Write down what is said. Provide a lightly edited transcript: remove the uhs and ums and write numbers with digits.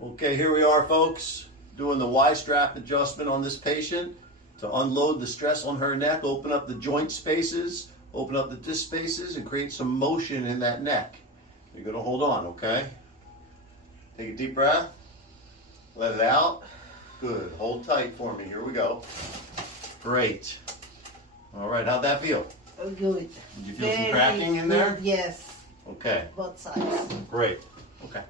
Okay, here we are, folks, doing the Y-strap adjustment on this patient to unload the stress on her neck, open up the joint spaces, open up the disc spaces, and create some motion in that neck. You're going to hold on, okay? Take a deep breath. Let it out. Good. Hold tight for me. Here we go. Great. All right, how'd that feel? Oh, good. Did you feel some cracking in there? Yes. Okay. Both sides. Great. Okay.